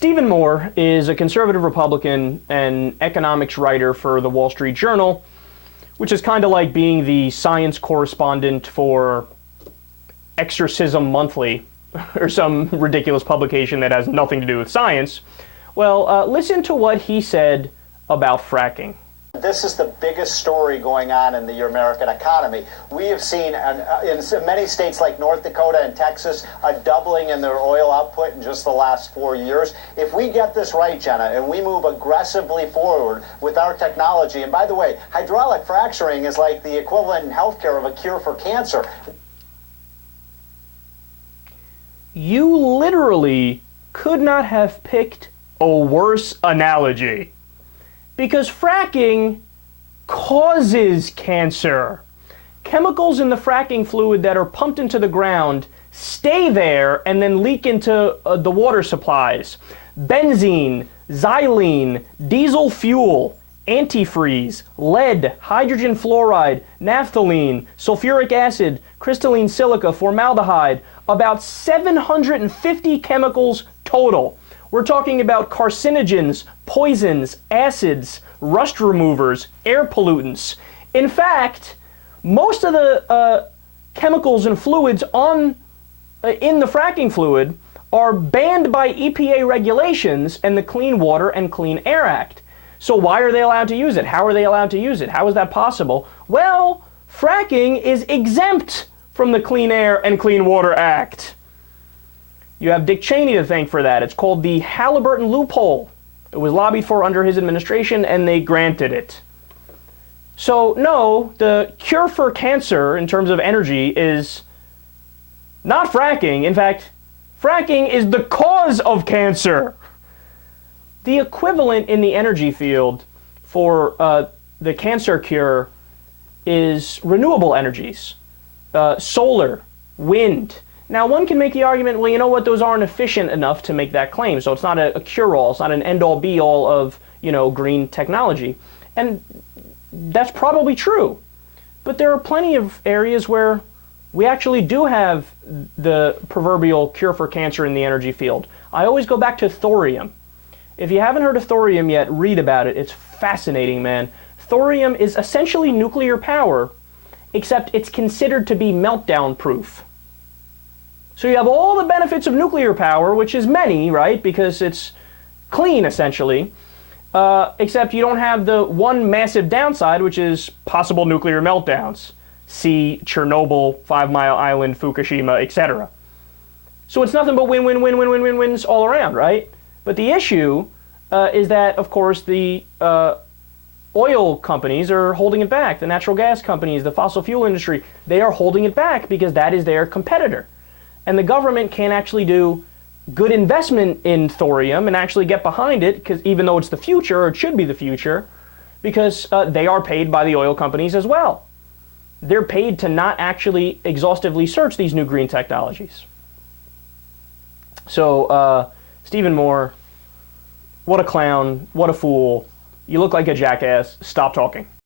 Stephen Moore is a conservative Republican and economics writer for the Wall Street Journal, which is kind of like being the science correspondent for Exorcism Monthly or some ridiculous publication that has nothing to do with science. Well, listen to what he said about fracking. This is the biggest story going on in the American economy. We have seen in many states like North Dakota and Texas a doubling in their oil output in just the last 4 years. If we get this right, Jenna, and we move aggressively forward with our technology, and by the way, hydraulic fracturing is like the equivalent in healthcare of a cure for cancer. You literally could not have picked a worse analogy. Because fracking causes cancer. Chemicals in the fracking fluid that are pumped into the ground stay there and then leak into the water supplies. Benzene, xylene, diesel fuel, antifreeze, lead, hydrogen fluoride, naphthalene, sulfuric acid, crystalline silica, formaldehyde, about 750 chemicals total. We're talking about carcinogens, poisons, acids, rust removers, air pollutants. In fact, most of the chemicals and fluids in the fracking fluid are banned by EPA regulations and the Clean Water and Clean Air Act. So why are they allowed to use it? How are they allowed to use it? How is that possible? Well, fracking is exempt from the Clean Air and Clean Water Act. You have Dick Cheney to thank for that. It's called the Halliburton loophole. It was lobbied for under his administration, and they granted it. So, no, the cure for cancer in terms of energy is not fracking. In fact, fracking is the cause of cancer. The equivalent in the energy field for the cancer cure is renewable energies, solar, wind. Now, one can make the argument, well, you know what, those aren't efficient enough to make that claim, so it's not a cure-all, it's not an end-all, be-all of, green technology. And that's probably true. But there are plenty of areas where we actually do have the proverbial cure for cancer in the energy field. I always go back to thorium. If you haven't heard of thorium yet, read about it. It's fascinating, man. Thorium is essentially nuclear power, except it's considered to be meltdown-proof. So you have all the benefits of nuclear power, which is many, right? Because it's clean, essentially. Except you don't have the one massive downside, which is possible nuclear meltdowns. See Chernobyl, 5 Mile Island, Fukushima, etc. So it's nothing but win-wins all around, right? But the issue is that, of course, the oil companies are holding it back. The natural gas companies, the fossil fuel industry, they are holding it back because that is their competitor. And the government can't actually do good investment in thorium and actually get behind it, because even though it's the future, or it should be the future, because they are paid by the oil companies as well. They're paid to not actually exhaustively search these new green technologies. So, Stephen Moore, what a clown, what a fool. You look like a jackass. Stop talking.